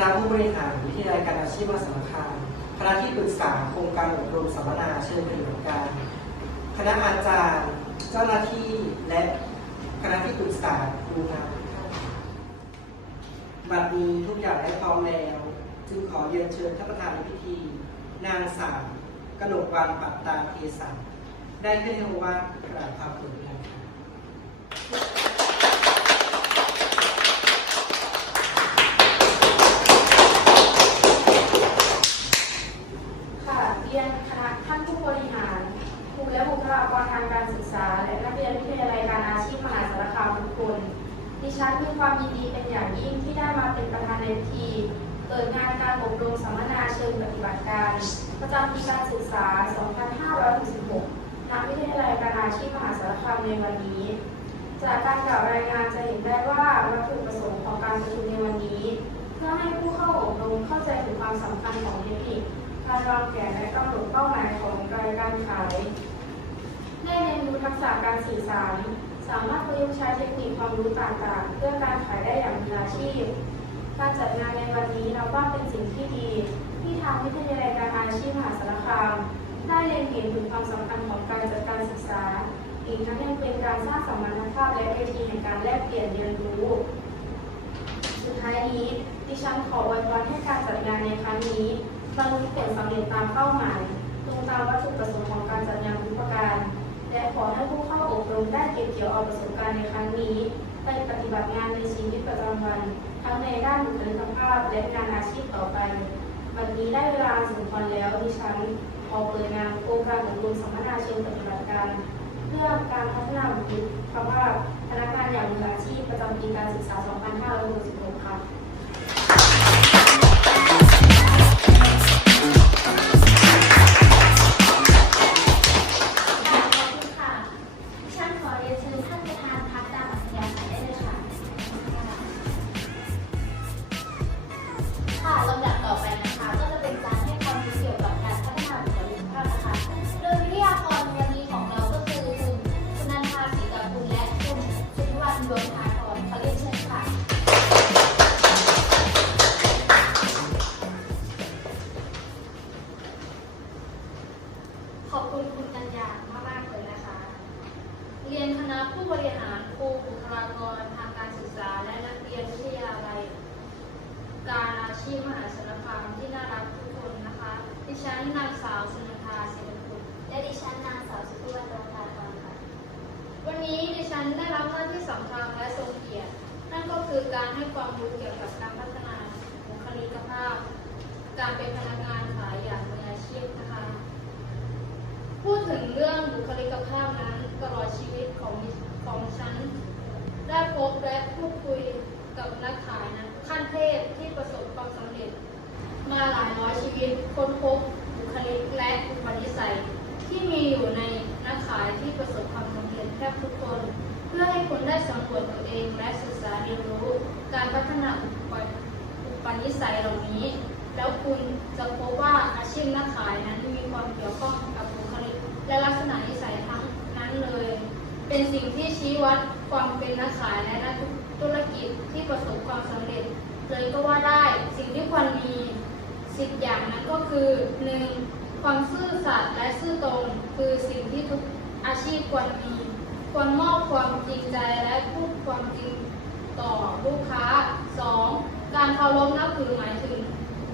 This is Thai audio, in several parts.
ณะผู้บริหารวิทยาลัยการอาชีพมหาสารคามคณะที่ปรึกษาโครงการอบรมสัมมนาเชิงปฏิบัติการ คณะอาจารย์ เจ้าหน้าที่และคณะที่ปรึกษาครูงานทุกบัดนี้ทุกอย่างได้พร้อมแล้ว จึงขอเรียนเชิญท่านประธานในพิธี นางสาวกนกวันปัตตาเทสันได้ขึ้นให้ว่ากราบความผลงานค่ะ ค่ะเรียนคณะท่านผู้บริหารครูและบุคลากรทางการศึกษา และนักเรียนวิทยาลัยการอาชีพมหาสารคามทุกคน ดิฉันมีความยินดีเป็น อย่างยิ่งที่ได้มาเป็นประธานในพิธีเปิดงานการอบรมสัมมนาเชิงปฏิบัติการ ประจำปีการศึกษา 2566ณวิทยาลัยการอาชีพมหาสารคามในวันนี้ จากการกล่าวรายงานจะเห็นได้ว่าวัตถุประสงค์ของการประชุมในวันนี้ เพื่อให้ผู้เข้าอบรมเข้าใจถึงความสำคัญของเทคนิคการวางแผนและกำหนดเป้าหมายของรายการขายได้เรียนรู้ทักษะการสื่อสาร สามารถประยุกต์ใช้เทคนิคความรู้ต่างๆ เพื่อการขายได้อย่างมืออาชีพ การจัดงานในวันนี้เราว่าเป็นสิ่งที่ดี ที่ทางวิทยาลัยการอาชีพมหาสารคาม ได้เล็งเห็นถึงความสำคัญของการจัดการศึกษา อีกทั้งยังเป็นการสร้างสมรรถภาพและเวทีแห่งการแลกเปลี่ยนเรียนรู้ สุดท้ายนี้ดิฉันขออวยพรให้การจัดงานในครั้งนี้บรรลุผลสำเร็จตามเป้าหมายตรงตามวัตถุประสงค์ของการจัดงานทุกประการ และขอให้ผู้เข้าอบรมได้เก็บเกี่ยวเอาประสบการณ์ในครั้งนี้ ไปปฏิบัติงานในชีวิตประจำวัน ทั้งในด้านบุคลิกภาพและงานอาชีพต่อไป วันนี้ได้เวลาสมควรแล้วดิฉันขอเปิดงานโครงการอบรมสัมมนาเชิงปฏิบัติการ เพื่อการพัฒนาบุคลิกภาพพนักงานอย่างมืออาชีพประจำปีการศึกษา 2566 หน้าที่สำคัญและทรงเกียรติ นั่นก็คือการให้ความรู้เกี่ยวกับการพัฒนาบุคลิกภาพ การเป็นพนักงานขายอย่างมืออาชีพนะคะ พูดถึงเรื่องบุคลิกภาพนั้นตลอดชีวิตของของฉัน ได้พบและพูดคุยกับนักขายนะขั้นเทพที่ประสบความสำเร็จ มาหลายร้อยชีวิตค้นพบบุคลิกและอุปนิสัยที่มีอยู่ในนักขายที่ประสบความสำเร็จแทบทุกคน เพื่อให้คุณได้สำรวจตัวเองและศึกษาเรียนรู้ การพัฒนาอุปอุปนิสัยเหล่านี้ แล้วคุณจะพบว่าอาชีพนักขายนั้นมีความเกี่ยวข้องกับบุคลิกและลักษณะนิสัยทั้งนั้นเลย เป็นสิ่งที่ชี้วัดความเป็นนักขายและนักธุรกิจที่ประสบความสำเร็จ เลยก็ว่าได้สิ่งที่ควรมีสิบอย่างนั้นก็คือ 1. ความซื่อสัตย์และซื่อตรง คือสิ่งที่ทุกอาชีพควรมี ควรมอบความจริงใจและพูดความจริงต่อลูกค้า 2. การเคารพนับถือหมายถึง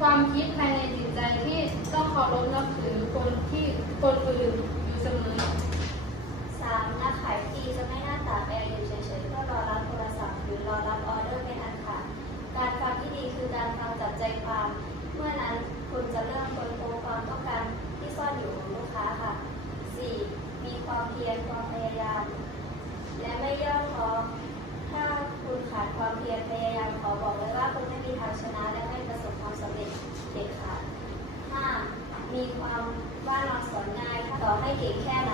ความคิดภายในจิตใจที่ต้องเคารพนับถือคนที่คนอื่นอยู่เสมอ มีความว่าเราสอนง่ายต่อให้เก่งแค่ไหน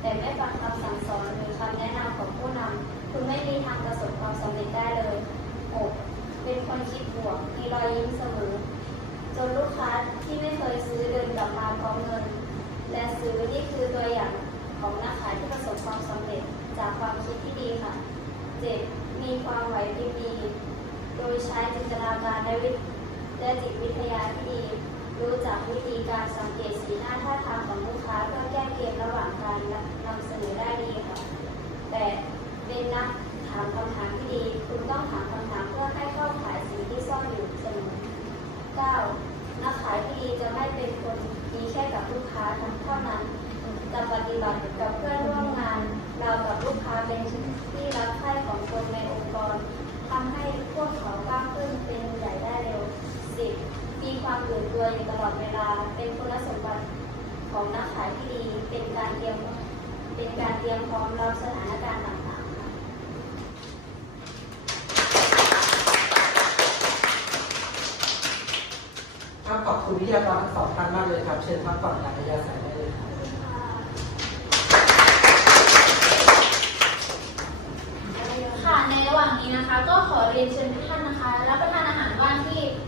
แต่ไม่ฟังคำสั่งสอนหรือคำแนะนำของผู้นำคุณไม่มีทางประสบความสำเร็จได้เลย 6. เป็นคนคิดบวกมีรอยยิ้มเสมอ จนลูกค้าที่ไม่เคยซื้อเดินกลับมาพร้อมเงิน และซื้อนี่คือตัวอย่างของนักขายที่ประสบความสำเร็จจากความคิดที่ดีค่ะ 7. มีความไหวพริบดี โดยใช้จินตนาการและวิทยาที่ดี รู้จักวิธีการสังเกตสีหน้าท่าทางของลูกค้าเพื่อแก้เกมระหว่างการนำเสนอได้ดีค่ะ แต่เป็นนักถามคำถามที่ดี คุณต้องถามคำถามเพื่อให้เข้าขายสิ่งที่ซ่อนอยู่เสมอ 9. นักขายที่ดีจะไม่เป็นคนดีแค่กับลูกค้าทั้งเท่านั้นจะปฏิบัติกับเพื่อน ตื่นตัวอยู่ตลอดเวลา เป็นคุณสมบัติของนักขายที่ดี เป็นการเตรียม เป็นการเตรียมพร้อมรับสถานการณ์ต่างๆค่ะครับขอบคุณวิทยากรทั้งสองท่านมากเลยครับ เชิญพักผ่อนอย่างระยะสายได้เลยครับค่ะในระหว่างนี้นะคะ ก็ขอเรียนเชิญทุกท่านนะคะ รับประทานอาหารว่างที่ท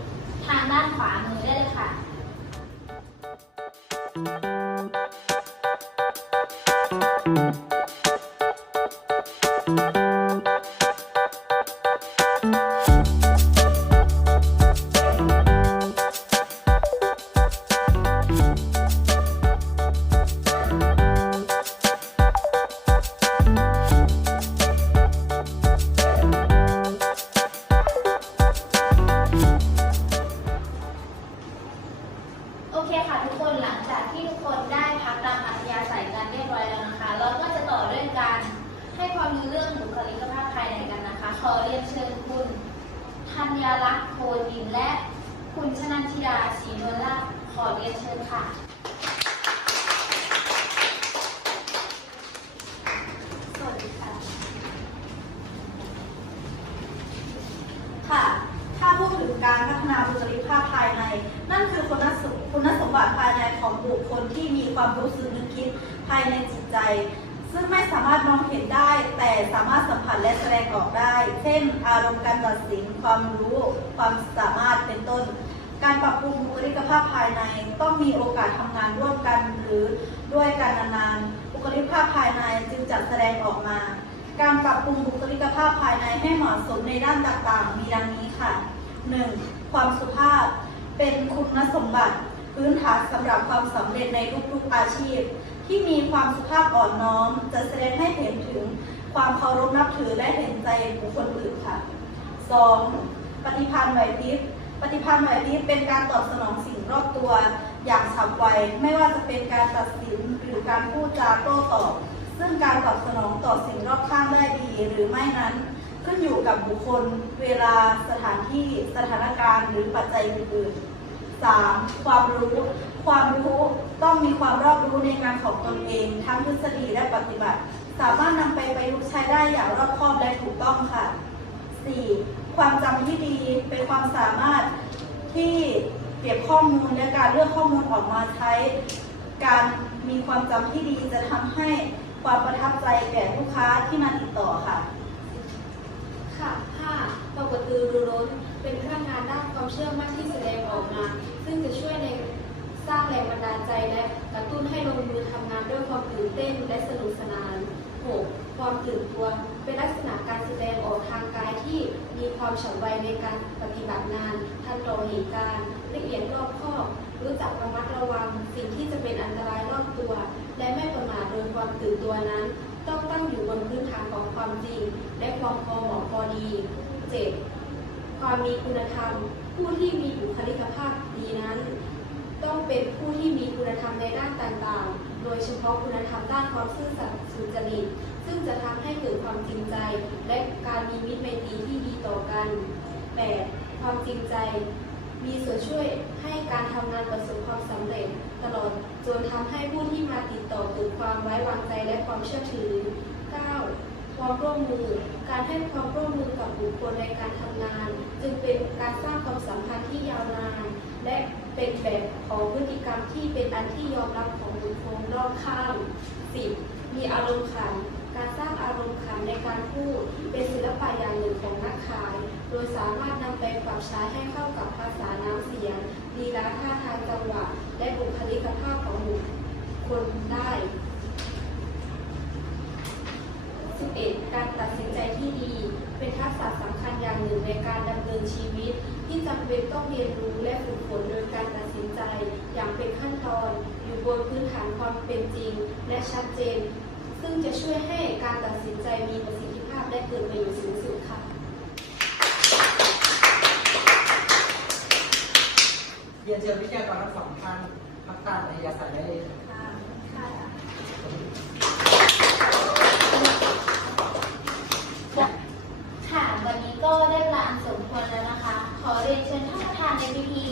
างด้านขวามือได้เลยค่ะ ค่ะทุกคนหลังจากที่ทุกคนได้พักตามอัธยาศัยกันเรียบร้อยแล้วนะคะ เราก็จะต่อด้วยการให้ความรู้เรื่องบุคลิกภาพภายในกันนะคะ ขอเรียนเชิญคุณธัญลักษ์โคดินและคุณชนันทิดาศรีนวลลาภขอเรียนเชิญค่ะค่ะถ้าพูดถึงการพัฒนาบุคลิกภาพภายใน นั่นคือคุณสมคุณสม บัติภายในของบุคคลที่มีความรู้สึกนึกคิดภายในจิตใจ ซึ่งไม่สามารถมองเห็นได้ แต่สามารถสัมผัสและแสดงออกได้ เช่น อารมณ์การตัดสินความรู้ ความสามารถเป็นต้น การปรับปรุงบุคลิกภาพภายในต้องมีโอกาสทำงานร่วมกันหรือด้วยกันนานๆบุคลิกภาพภายในจึงจะแสดงออกมา การปรับปรุงบุคลิกภาพภายในให้เหมาะสมในด้านต่างๆ มีดังนี้ค่ะ 1. ความสุภาพ เป็นคุณสมบัติ พื้นฐานสำหรับความสำเร็จในทุกๆอาชีพ ที่มีความสุภาพอ่อนน้อม จะแสดงให้เห็นถึงความเคารพนับถือและเห็นใจบุคคลอื่นค่ะ 2. ปฏิภาณไหวพริบปฏิภาณไหวพริบเป็นการตอบสนองสิ่งรอบตัวอย่างฉับไวไม่ว่าจะเป็นการตัดสินหรือการพูดจาโต้ตอบ ซึ่งการตอบสนองต่อสิ่งรอบข้างได้ดีหรือไม่นั้น ขึ้นอยู่กับบุคคล เวลาสถานที่สถานการณ์หรือปัจจัยอื่นๆ 3. ความรู้ ความรู้ต้องมีความรอบรู้ในงานของตนเอง ทั้งทฤษฎีและปฏิบัติ สามารถนำไปประยุกต์ใช้ได้อย่างรอบคอบและถูกต้องค่ะ 4. ความจำที่ดีเป็นความสามารถที่เก็บข้อมูลและการเลือกข้อมูลออกมาใช้ การมีความจำที่ดีจะทำให้ความประทับใจแก่ลูกค้าที่มาติดต่อค่ะ ค่ะ 5. ต้องกระตือรือร้น เป็นพลังงานด้านความเชื่อมั่นที่แสดงออกมา ซึ่งจะช่วยในสร้างแรงบันดาลใจและกระตุ้นให้ลงมือทำงานด้วยความตื่นเต้นและสนุกสนาน 6. ความตื่นตัว เป็นลักษณะการแสดงออกทางกายที่มีความฉับไวในการปฏิบัติงานทันต่อเหตุการณ์ละเอียดรอบคอบ รู้จักระมัดระวัง สิ่งที่จะเป็นอันตรายรอบตัว และไม่ประมาทโดยความตื่นตัวนั้น ต้องตั้งอยู่บนพื้นฐานของความจริง และความพอเหมาะพอดี 7. ความมีคุณธรรม ผู้ที่มีบุคลิกภาพดีนั้น ต้องเป็นผู้ที่มีคุณธรรมในด้านต่างๆ โดยเฉพาะคุณธรรมด้านความซื่อสัตย์สุจริต ซึ่งจะทำให้เกิดความจริงใจ และการมีมิตรไมตรีที่ดีต่อกัน 8. ความจริงใจ มีส่วนช่วยให้การทำงานประสบความสำเร็จ ตลอดจนทำให้ผู้ที่มาติดต่อเกิดความไว้วางใจและความเชื่อถือ ความร่วมมือ การให้ความร่วมมือกับบุคคลในการทำงาน จึงเป็นการสร้างความสัมพันธ์ที่ยาวนาน และเป็นแบบของพฤติกรรมที่เป็นอันที่ยอมรับของบุคคลรอบข้าง 10. มีอารมณ์ขัน การสร้างอารมณ์ขันในการพูดเป็นศิลปะอย่างหนึ่งของนักขาย โดยสามารถนำไปปรับใช้ให้เข้ากับภาษาน้ำเสียงลีลาท่าทางจังหวะ และบุคลิกภาพของบุคคลได้ 11. การตัดสินใจที่ดี เป็นทักษะสำคัญอย่างหนึ่งในการดำเนินชีวิต ที่จำเป็นต้องเรียนรู้และฝึกฝนโดยการตัดสินใจ อย่างเป็นขั้นตอน อยู่บนพื้นฐานความเป็นจริง และชัดเจน ซึ่งจะช่วยให้การตัดสินใจมีประสิทธิภาพและเกิดประโยชน์สูงสุดค่ะเรียนเชิญวิทยากรทั้งสองท่านพักตามอัธยาศัยได้เลยค่ะ ค่ะ วันนี้ก็ได้เวลาอันสมควรแล้วนะคะ ขอเรียนเชิญท่านประธานในพิธี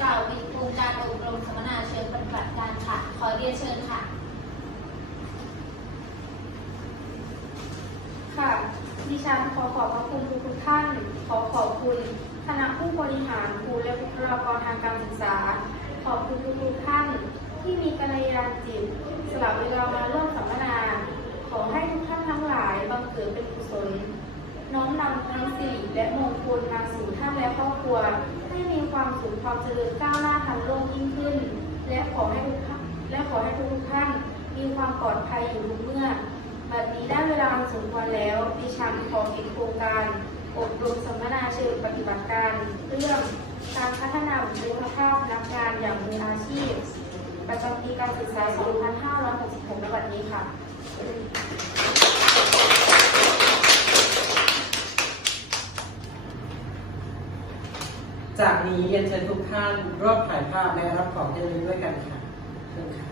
กล่าวปิดโครงการอบรมสัมมนาเชิงปฏิบัติการค่ะ ขอเรียนเชิญค่ะ ค่ะ ดิฉันขอขอบพระคุณทุกท่าน ขอขอบคุณคณะผู้บริหารครูและบุคลากรทางการศึกษา ขอบคุณทุกท่าน ที่มีกัลยาณจิตสละเวลามาร่วมสัมมนา ขอให้ทุกท่านทั้งหลายบังเกิดเป็นกุศล น้อมนำทั้งสิริและมงคลมาสู่ท่านและครอบครัว ให้มีความสุขความเจริญก้าวหน้าทันโลกยิ่งขึ้น และขอให้ทุกท่านและขอให้ทุกท่านมีความปลอดภัยอยู่ทุกเมื่อ บัดนี้ได้เวลาสมควรแล้ว ดิฉันขอปิดโครงการ อบรมสัมมนาเชิงปฏิบัติการ เรื่องการพัฒนาบุคลิกภาพพนักงานอย่างมืออาชีพ ประจำปีการศึกษา 2566ในบัดนี้ค่ะจากนี้เรียนเชิญทุกท่านร่วมถ่ายภาพและรับของที่ระลึกด้วยกันค่ะเชิญค่ะ